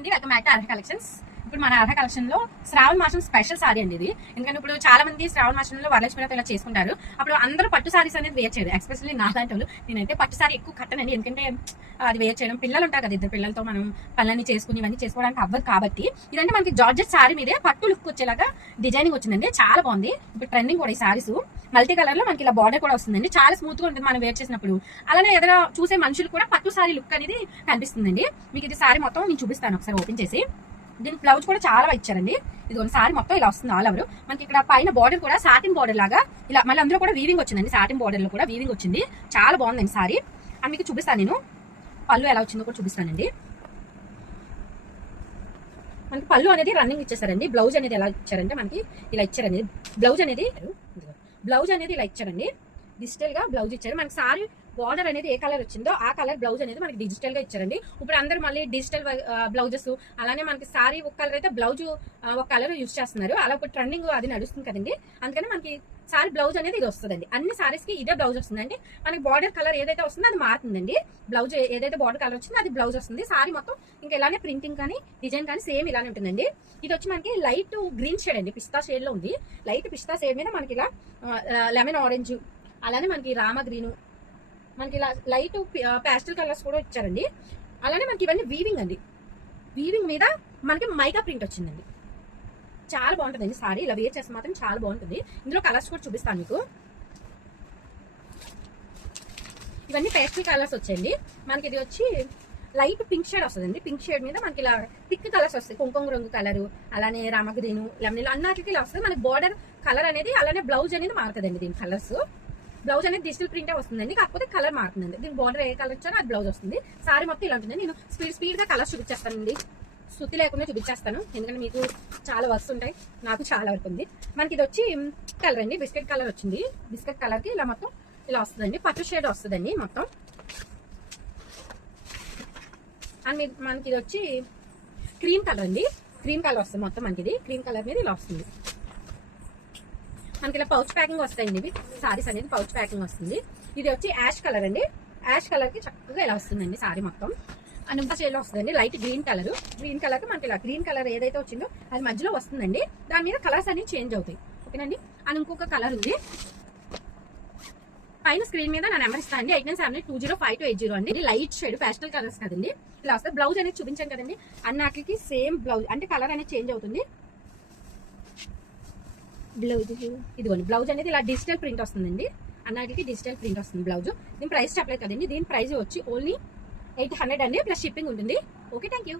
Hi అండి, welcome back to Arha collections. ఇప్పుడు మన అర్హ కలెక్షన్ లో శ్రావణ మాసం స్పెషల్ సారీ అండి ఇది. ఎందుకంటే ఇప్పుడు చాలా మంది శ్రావణ మాసంలో వరలక్ష్మి వ్రతం ఇలా చేసుకుంటారు. అప్పుడు అందరూ పట్టు సారీస్ అనేది వేర్ చేయరు, ఎస్పెషల్లీ నాలాంటి వాళ్ళు. నేనైతే పట్టు సారీ ఎక్కువ కట్టనండి, ఎందుకంటే అది వేర్ చేయడం, పిల్లలు ఉంటారు కదా, ఇద్దరు పిల్లలతో మనం పనులన్నీ చేసుకుని ఇవన్నీ చేసుకోవడానికి అవ్వదు. కాబట్టి ఇదంటే మనకి జార్జెట్ సారీ మీదే పట్టు లుక్ వచ్చేలాగా డిజైనింగ్ వచ్చిందండి, చాలా బాగుంది. ఇప్పుడు ట్రెండింగ్ కూడా ఈ సారీస్ మల్టీ కలర్ లో మనకి ఇలా బార్డర్ కూడా వస్తుందండి, చాలా స్మూత్ గా ఉంటుంది మనం వేర్ చేసినప్పుడు. అలానే ఎదురు చూసే మనుషులు కూడా పట్టు సారీ లుక్ అనేది కనిపిస్తుందండి. మీకు ఇది సారీ మొత్తం నేను చూపిస్తాను ఒకసారి ఓపెన్ చేసి. దీని బ్లౌజ్ కూడా చాలా బాగా ఇచ్చారండి. ఇది ఒక సారీ మొత్తం ఇలా వస్తుంది ఆల్ ఓవర్. మనకి ఇక్కడ పైన బార్డర్ కూడా సాటిన్ బార్డర్ లాగా ఇలా, మళ్ళీ అందులో కూడా వీవింగ్ వచ్చిందండి, సాటిన్ బార్డర్ లో కూడా వీవింగ్ వచ్చింది, చాలా బాగుందండి సారీ. అని మీకు చూపిస్తాను నేను, పళ్ళు ఎలా వచ్చిందో కూడా చూపిస్తానండి. మనకి పళ్ళు అనేది రన్నింగ్ ఇచ్చేసారండి. బ్లౌజ్ అనేది ఎలా ఇచ్చారంటే మనకి ఇలా ఇచ్చారండి. బ్లౌజ్ అనేది ఇలా ఇచ్చారండి, డిజిటల్ గా బ్లౌజ్ ఇచ్చారు. మనకి సారీ బార్డర్ అనేది ఏ కలర్ వచ్చిందో ఆ కలర్ బ్లౌజ్ అనేది మనకి డిజిటల్ గా ఇచ్చారండి. ఇప్పుడు అందరూ మళ్ళీ డిజిటల్ బ్లౌజెస్, అలానే మనకి సారీ ఒక కలర్ అయితే బ్లౌజ్ ఒక కలర్ యూజ్ చేస్తున్నారు. అలా ఒక ట్రెండింగ్ అది నడుస్తుంది కదండి. అందుకని మనకి సారీ బ్లౌజ్ అనేది ఇది వస్తుందండి. అన్ని సారీస్ కి ఇదే బ్లౌజ్ వస్తుందండి. మనకి బార్డర్ కలర్ ఏదైతే వస్తుందో అది మారుతుందండి. బ్లౌజ్ ఏదైతే బార్డర్ కలర్ వచ్చిందో అది బ్లౌజ్ వస్తుంది. సారీ మొత్తం ఇంకా ఇలానే ప్రింటింగ్ కానీ డిజైన్ కానీ సేమ్ ఇలానే ఉంటుందండి. ఇది వచ్చి మనకి లైట్ గ్రీన్ షేడ్ అండి, పిస్తా షేడ్ లో ఉంది. లైట్ పిస్తా షేడ్ మీద మనకి ఇలా లెమన్ ఆరెంజ్, అలానే మనకి రామ గ్రీన్, మనకి ఇలా లైట్ ప్యాస్టల్ కలర్స్ కూడా ఇచ్చారండి. అలానే మనకి ఇవన్నీ వీవింగ్ అండి, వీవింగ్ మీద మనకి మైకా ప్రింట్ వచ్చిందండి, చాలా బాగుంటుందండి సారీ. ఇలా వేర్ చేస్తే మాత్రం చాలా బాగుంటుంది. ఇందులో కలర్స్ కూడా చూపిస్తాను మీకు. ఇవన్నీ పేస్టల్ కలర్స్ వచ్చాయండి. మనకి ఇది వచ్చి లైట్ పింక్ షేడ్ వస్తుందండి. పింక్ షేడ్ మీద మనకి ఇలా థిక్ కలర్స్ వస్తాయి, కుంకుమ రంగు కలరు, అలానే రామగ్రీను, లెమన్ అన్నిటికీ ఇలా వస్తుంది. మనకి బార్డర్ కలర్ అనేది, అలానే బ్లౌజ్ అనేది మారుతుందండి. దీని కలర్స్ బ్లౌజ్ అనేది డిజిటల్ ప్రింటే వస్తుందండి, కాకపోతే కలర్ మారుతుందండి. దీని బార్డర్ ఏ కలర్ వచ్చారో అది బ్లౌజ్ వస్తుంది. సారీ మొత్తం ఇలా ఉంటుంది. నేను స్పీడ్ గా కలర్స్ చూపించేస్తానండి, శృతి లేకుండా చూపించేస్తాను, ఎందుకంటే మీకు చాలా వర్క్స్ ఉంటాయి, నాకు చాలా వర్క్ ఉంది. మనకి ఇది వచ్చి కలర్ అండి, బిస్కెట్ కలర్ వచ్చింది. బిస్కెట్ కలర్ కి ఇలా మొత్తం ఇలా వస్తుందండి, పట్టు షేడ్ వస్తుందండి మొత్తం. అండ్ మనకి ఇది వచ్చి క్రీమ్ కలర్ అండి, క్రీమ్ కలర్ వస్తుంది మొత్తం. మనకి ఇది క్రీమ్ కలర్ మీద ఇలా వస్తుంది. మనకి ఇలా పౌచ్ ప్యాకింగ్ వస్తాయండి, ఇవి సారీస్ అనేది పౌచ్ ప్యాకింగ్ వస్తుంది. ఇది వచ్చి యాష్ కలర్ అండి, యాష్ కలర్ కి చక్కగా ఇలా వస్తుందండి సారీ మొత్తం. అనుప షేడ్ లో వస్తుందండి, light green colour. Green colour కి మనకి ఇలా గ్రీన్ కలర్ ఏదైతే వచ్చిందో అది మధ్యలో వస్తుందండి. దాని మీద కలర్స్ అన్ని చేంజ్ అవుతాయి, ఓకేనండి. అని ఇంకొక కలర్ ఉంది. పైన స్క్రీన్ మీద నా నెంబర్ ఇస్తాను అండి, 8978205280 అండి. ఇది లైట్ షేడ్ ప్యాస్టల్ కలర్స్ కదండి, ఇలా వస్తుంది. బ్లౌజ్ అనేది చూపించాను కదండి, అన్నిటికి సేమ్ బ్లౌజ్, అంటే కలర్ అనేది చేంజ్ అవుతుంది. బ్లౌజ్ ఇదిగోండి, బ్లౌజ్ అనేది ఇలా డిజిటల్ ప్రింట్ వస్తుందండి, అన్నిటికీ డిజిటల్ ప్రింట్ వస్తుంది బ్లౌజ్. దీని ప్రైస్ చెప్పలేదు కదండి, దీని ప్రైస్ వచ్చి ఓన్లీ 800 అండి, ప్లస్ షిప్పింగ్ ఉంటుంది. Okay, thank you.